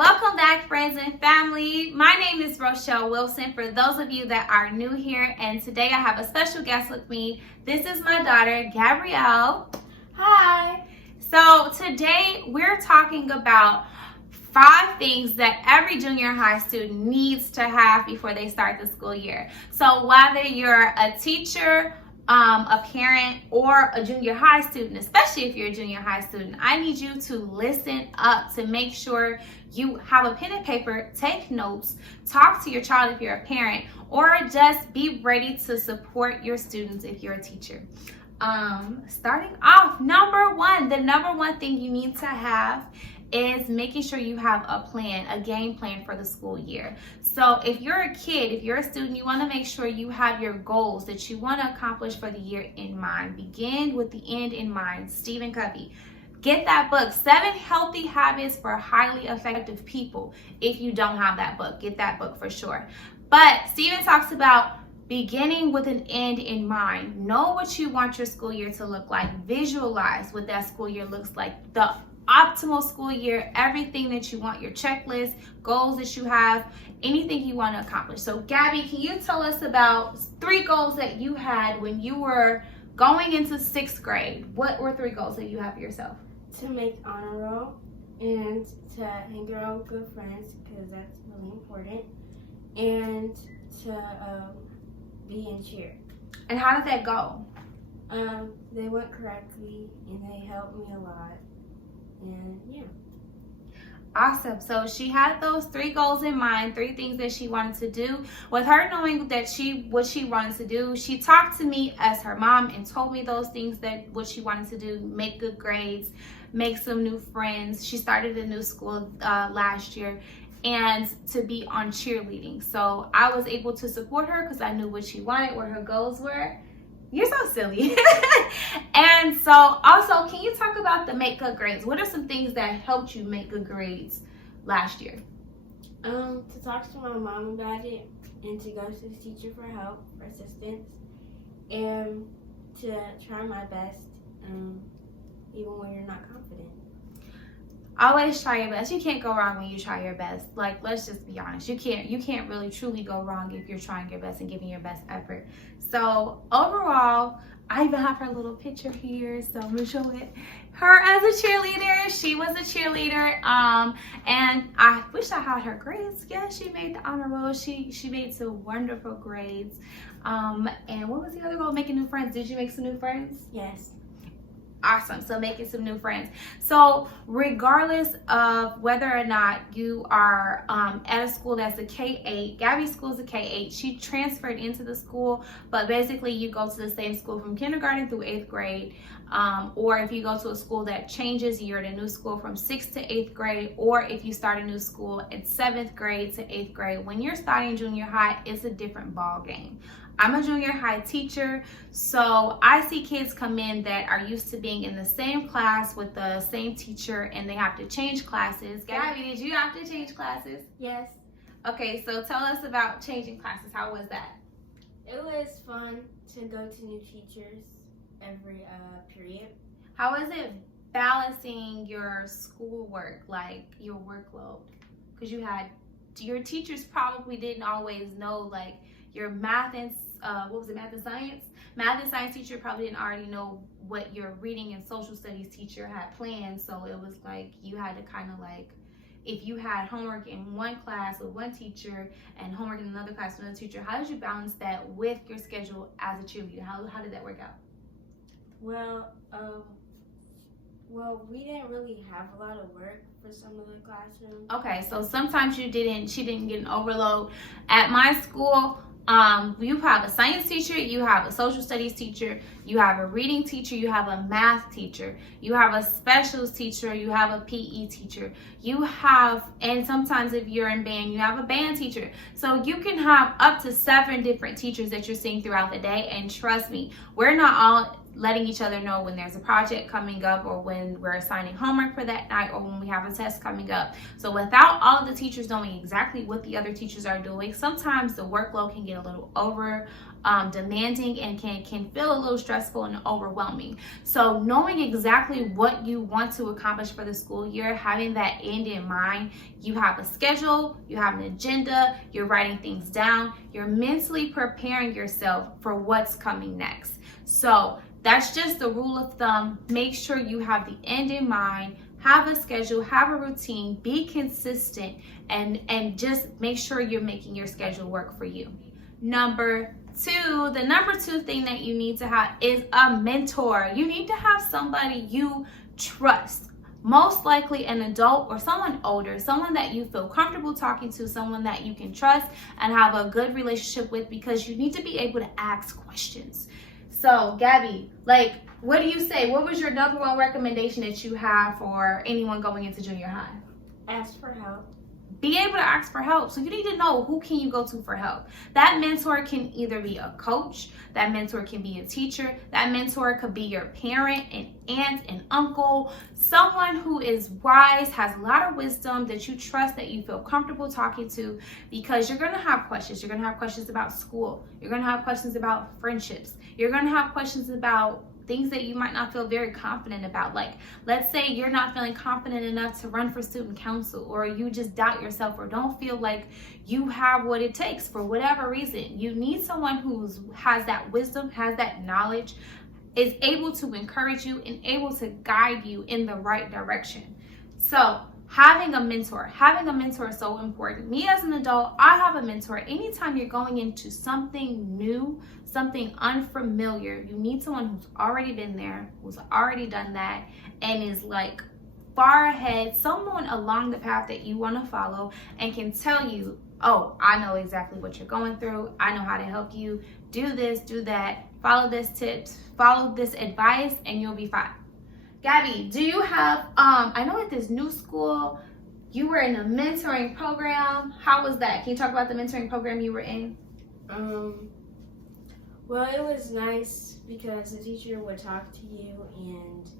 welcome back, friends and family. My name is Rochelle Wilson, for those of you that are new here, and today I have a special guest with me. This is my daughter, Gabrielle. Hi. So today we're talking about 5 things that every junior high student needs to have before they start the school year. So whether you're a teacher, a parent, or a junior high student, especially if you're a junior high student, I need you to listen up to make sure you have a pen and paper, take notes, talk to your child if you're a parent, or just be ready to support your students if you're a teacher. Starting off, the number one thing you need to have is making sure you have a plan, a game plan for the school year. So if you're a kid, if you're a student, you want to make sure you have your goals that you want to accomplish for the year in mind. Begin with the end in mind. Stephen Covey. Get that book, 7 Healthy Habits for Highly Effective People. If you don't have that book, get that book for sure. But Stephen talks about beginning with an end in mind. Know what you want your school year to look like. Visualize what that school year looks like. The optimal school year, everything that you want, your checklist, goals that you have, anything you want to accomplish. So Gabby, can you tell us about 3 goals that you had when you were going into 6th grade? What were 3 goals that you have for yourself? To make honor roll and to hang around with good friends, because that's really important, and to be in cheer. And how did that go? They went correctly and they helped me a lot. And yeah. Awesome. So she had those 3 goals in mind, 3 things that she wanted to do. With her knowing that what she wanted to do, she talked to me as her mom and told me those things, that what she wanted to do: make good grades, make some new friends. She started a new school last year, and to be on cheerleading. So I was able to support her because I knew what she wanted, what her goals were. You're so silly. And so also, can you talk about the make good grades? What are some things that helped you make good grades last year? To talk to my mom about it, and to go to the teacher for help, for assistance, and to try my best, even when you're not confident. Always try your best. You can't go wrong when you try your best. Like, let's just be honest. You can't really truly go wrong if you're trying your best and giving your best effort. So overall, I even have her little picture here, so I'm gonna show it. Her as a cheerleader. She was a cheerleader, and I wish I had her grades. Yeah, she made the honor roll. She made some wonderful grades. And what was the other goal? Making new friends. Did you make some new friends? Yes. Awesome. So making some new friends. So regardless of whether or not you are at a school that's a K-8, Gabby's school is a K-8. She transferred into the school, but basically you go to the same school from kindergarten through 8th grade. Or if you go to a school that changes, you're at a new school from 6th to 8th grade, or if you start a new school at 7th grade to 8th grade. When you're starting junior high, it's a different ball game. I'm a junior high teacher, so I see kids come in that are used to being in the same class with the same teacher, and they have to change classes. Gabby, did you have to change classes? Yes. Okay, so tell us about changing classes. How was that? It was fun to go to new teachers every period. How was it balancing your schoolwork, like your workload? Because your teachers probably didn't always know, like, your math and math and science? Math and science teacher probably didn't already know what your reading and social studies teacher had planned. So it was like you had to kind of, like, if you had homework in one class with one teacher and homework in another class with another teacher, how did you balance that with your schedule as a cheerleader? How did that work out? Well, we didn't really have a lot of work for some of the classrooms. Okay, so sometimes she didn't get an overload. At my school, you have a science teacher, you have a social studies teacher, you have a reading teacher, you have a math teacher, you have a specials teacher, you have a PE teacher, and sometimes if you're in band, you have a band teacher. So you can have up to 7 different teachers that you're seeing throughout the day, and trust me, we're not all letting each other know when there's a project coming up, or when we're assigning homework for that night, or when we have a test coming up. So without all of the teachers knowing exactly what the other teachers are doing, sometimes the workload can get a little demanding and can feel a little stressful and overwhelming. So knowing exactly what you want to accomplish for the school year, having that end in mind, you have a schedule, you have an agenda, you're writing things down, you're mentally preparing yourself for what's coming next. So that's just the rule of thumb. Make sure you have the end in mind, have a schedule, have a routine, be consistent, and just make sure you're making your schedule work for you. Number two, the number two thing that you need to have is a mentor. You need to have somebody you trust. Most likely an adult or someone older, someone that you feel comfortable talking to, someone that you can trust and have a good relationship with, because you need to be able to ask questions. So, Gabby, like, what do you say? What was your number one recommendation that you have for anyone going into junior high? Ask for help. Be able to ask for help. So you need to know, who can you go to for help. That mentor can either be a coach, that mentor can be a teacher, that mentor could be your parent, an aunt, an uncle, someone who is wise, has a lot of wisdom that you trust, that you feel comfortable talking to, because you're going to have questions. You're going to have questions about school. You're going to have questions about friendships. You're going to have questions about things that you might not feel very confident about. Like, let's say you're not feeling confident enough to run for student council, or you just doubt yourself, or don't feel like you have what it takes for whatever reason. You need someone who has that wisdom, has that knowledge, is able to encourage you and able to guide you in the right direction. So having a mentor is so important. Me as an adult, I have a mentor. Anytime you're going into something new, something unfamiliar, you need someone who's already been there, who's already done that, and is like far ahead, someone along the path that you want to follow, and can tell you, oh, I know exactly what you're going through. I know how to help you. Do this, do that. Follow this tips, follow this advice, and you'll be fine. Gabby, do you have, I know at this new school, you were in a mentoring program. How was that? Can you talk about the mentoring program you were in? Well, it was nice because the teacher would talk to you and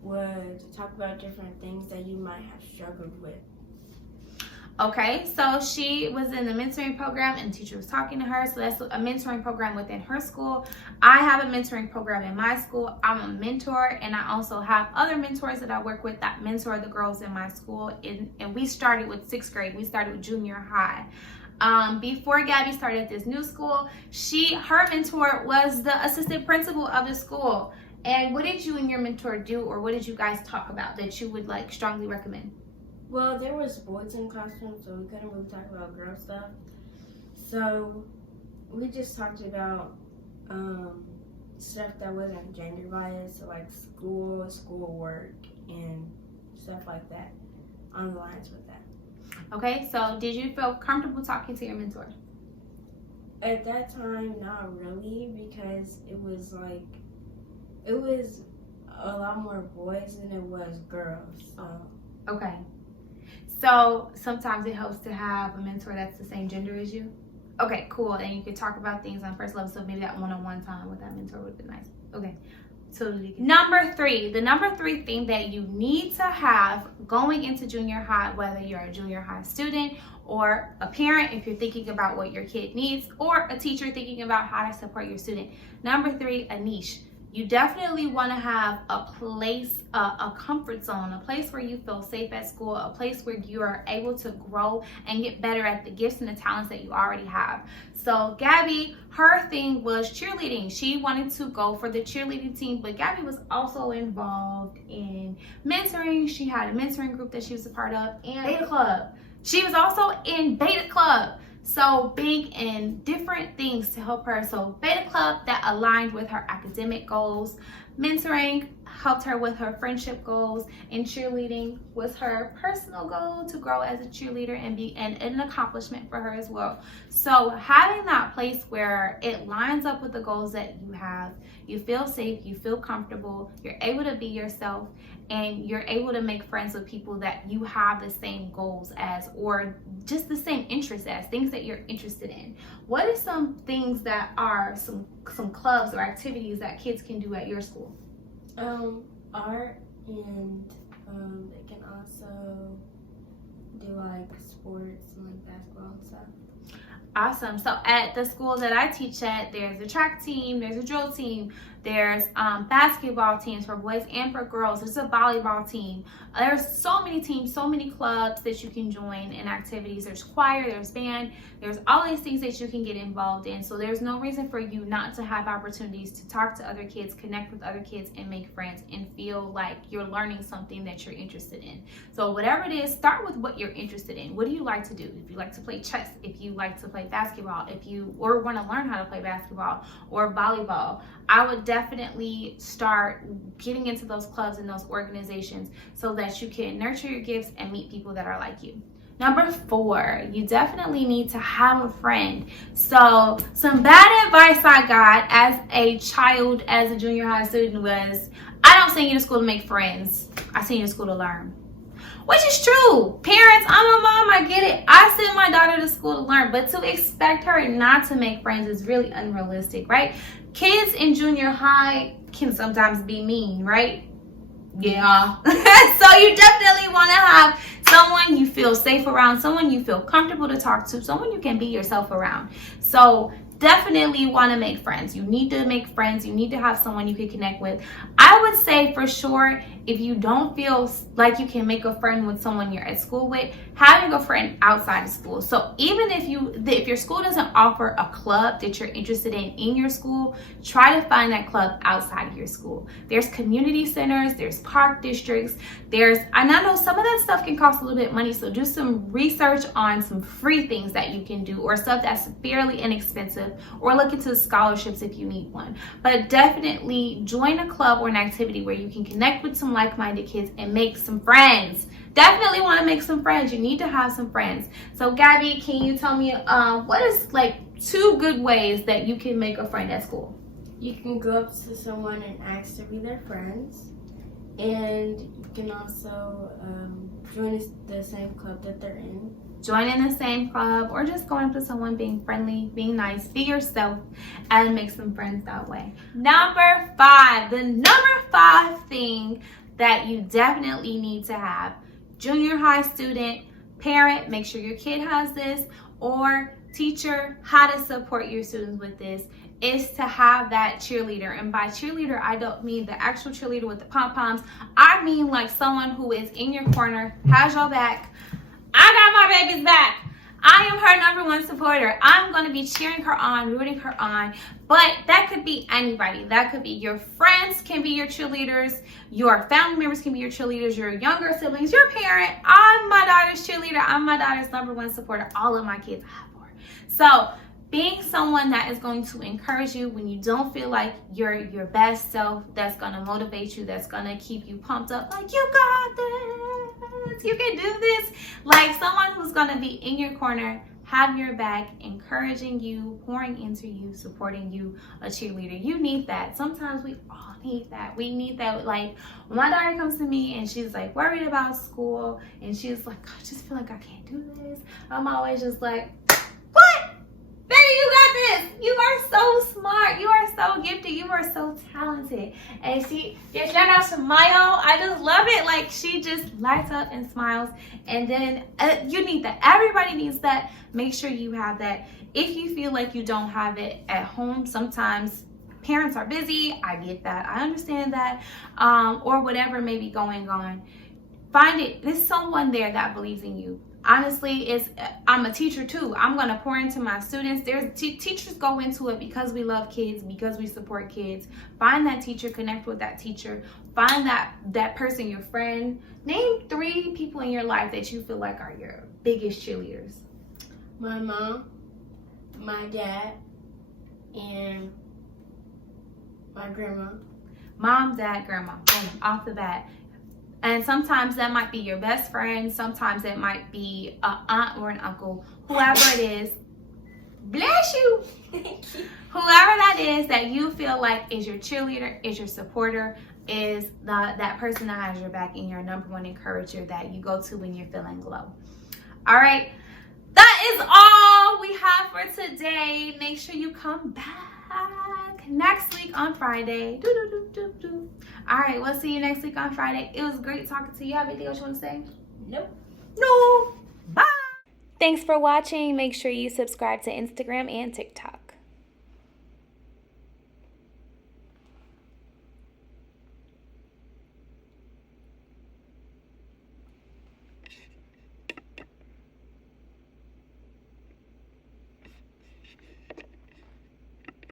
would talk about different things that you might have struggled with. Okay, so she was in the mentoring program and the teacher was talking to her. So that's a mentoring program within her school. I have a mentoring program in my school. I'm a mentor, and I also have other mentors that I work with that mentor the girls in my school. And we started with 6th grade. We started with junior high. Before Gabby started at this new school, her mentor was the assistant principal of the school. And what did you and your mentor do, or what did you guys talk about that you would like strongly recommend? Well, there was boys in the classroom, so we couldn't really talk about girl stuff. So we just talked about stuff that wasn't gender biased, so like schoolwork, and stuff like that, on the lines with that. Okay, so did you feel comfortable talking to your mentor? At that time, not really, because it was a lot more boys than it was girls. So. Okay. So sometimes it helps to have a mentor that's the same gender as you. Okay, cool. And you could talk about things on first level. So maybe that one-on-one time with that mentor would be nice. Okay. Totally. Number three, the number three thing that you need to have going into junior high, whether you're a junior high student or a parent, if you're thinking about what your kid needs, or a teacher thinking about how to support your student. Number three, a niche. You definitely want to have a place, a comfort zone, a place where you feel safe at school, a place where you are able to grow and get better at the gifts and the talents that you already have. So Gabby, her thing was cheerleading. She wanted to go for the cheerleading team, but Gabby was also involved in mentoring. She had a mentoring group that she was a part of, and Beta Club. She was also in Beta Club. So being in different things to help her. So Beta Club that aligned with her academic goals, mentoring, helped her with her friendship goals, and cheerleading was her personal goal to grow as a cheerleader and be an accomplishment for her as well. So having that place where it lines up with the goals that you have, you feel safe, you feel comfortable, you're able to be yourself, and you're able to make friends with people that you have the same goals as, or just the same interests as, things that you're interested in. What are some things that are some clubs or activities that kids can do at your school? Art, and they can also do like sports and like basketball and stuff. Awesome. So at the school that I teach at, there's a track team, there's a drill team, there's basketball teams for boys and for girls, there's a volleyball team. There's so many teams, so many clubs that you can join in activities. There's choir, there's band, there's all these things that you can get involved in. So there's no reason for you not to have opportunities to talk to other kids, connect with other kids, and make friends and feel like you're learning something that you're interested in. So whatever it is, start with what you're interested in. What do you like to do? If you like to play chess, if you like to play basketball, if you or want to learn how to play basketball or volleyball, I would definitely start getting into those clubs and those organizations so that you can nurture your gifts and meet people that are like you. Number 4, you definitely need to have a friend. So some bad advice I got as a child, as a junior high student, was I don't send you to school to make friends. I send you to school to learn. Which is true. Parents, I'm a mom, I get it. I send my daughter to school to learn, but to expect her not to make friends is really unrealistic, right? Kids in junior high can sometimes be mean, right? Yeah. So you definitely want to have someone you feel safe around, someone you feel comfortable to talk to, someone you can be yourself around. So definitely want to make friends. You need to make friends. You need to have someone you can connect with. I would say for sure, if you don't feel like you can make a friend with someone you're at school with, having a friend outside of school. So even if your school doesn't offer a club that you're interested in your school, try to find that club outside of your school. There's community centers, there's park districts, and I know some of that stuff can cost a little bit of money, so do some research on some free things that you can do, or stuff that's fairly inexpensive, or look into scholarships if you need one. But definitely join a club or an activity where you can connect with some like-minded kids and make some friends. Definitely want to make some friends. You need to have some friends. So Gabby, can you tell me what is like 2 good ways that you can make a friend at school? You can go up to someone and ask to be their friends, and you can also join the same club that they're in. Join in the same club, or just going up to someone, being friendly, being nice, be yourself, and make some friends that way. Number 5, the number 5 thing that you definitely need to have, junior high student, parent, make sure your kid has this, or teacher, how to support your students with this, is to have that cheerleader. And by cheerleader, I don't mean the actual cheerleader with the pom-poms. I mean like someone who is in your corner, has your back. I got my baby's back. I am her number 1 supporter. I'm going to be cheering her on, rooting her on. But that could be anybody. That could be your friends can be your cheerleaders. Your family members can be your cheerleaders. Your younger siblings, your parent. I'm my daughter's cheerleader. I'm my daughter's number 1 supporter. All of my kids have her. So being someone that is going to encourage you when you don't feel like you're your best self, that's going to motivate you, that's going to keep you pumped up, like, you got this, you can do this. Like someone who's going to be in your corner, have your back, encouraging you, pouring into you, supporting you, a cheerleader. You need that. Sometimes we all need that. We need that. Like when my daughter comes to me and she's like worried about school and she's like, I just feel like I can't do this, I'm always just like, what? Baby, you got this. You are so smart. You are so gifted. You are so talented. And she just shout out to Mayo. I just love it. Like she just lights up and smiles. And then you need that. Everybody needs that. Make sure you have that. If you feel like you don't have it at home, sometimes parents are busy. I get that. I understand that. Or whatever may be going on. Find it. There's someone there that believes in you. Honestly, I'm a teacher too. I'm going to pour into my students. Teachers go into it because we love kids, because we support kids. Find that teacher, connect with that teacher. Find that person, your friend. Name 3 people in your life that you feel like are your biggest cheerleaders. My mom, my dad, and my grandma. Mom, dad, grandma, boom, off the bat. And sometimes that might be your best friend. Sometimes it might be an aunt or an uncle, whoever it is. Bless you. Whoever that is that you feel like is your cheerleader, is your supporter, is that person that has your back and your number one encourager that you go to when you're feeling low. All right. That is all we have for today. Make sure you come back next week on Friday. All right, we'll see you next week on Friday. It was great talking to you. Have anything else you want to say? Nope. No. Bye. Thanks for watching. Make sure you subscribe to Instagram and TikTok.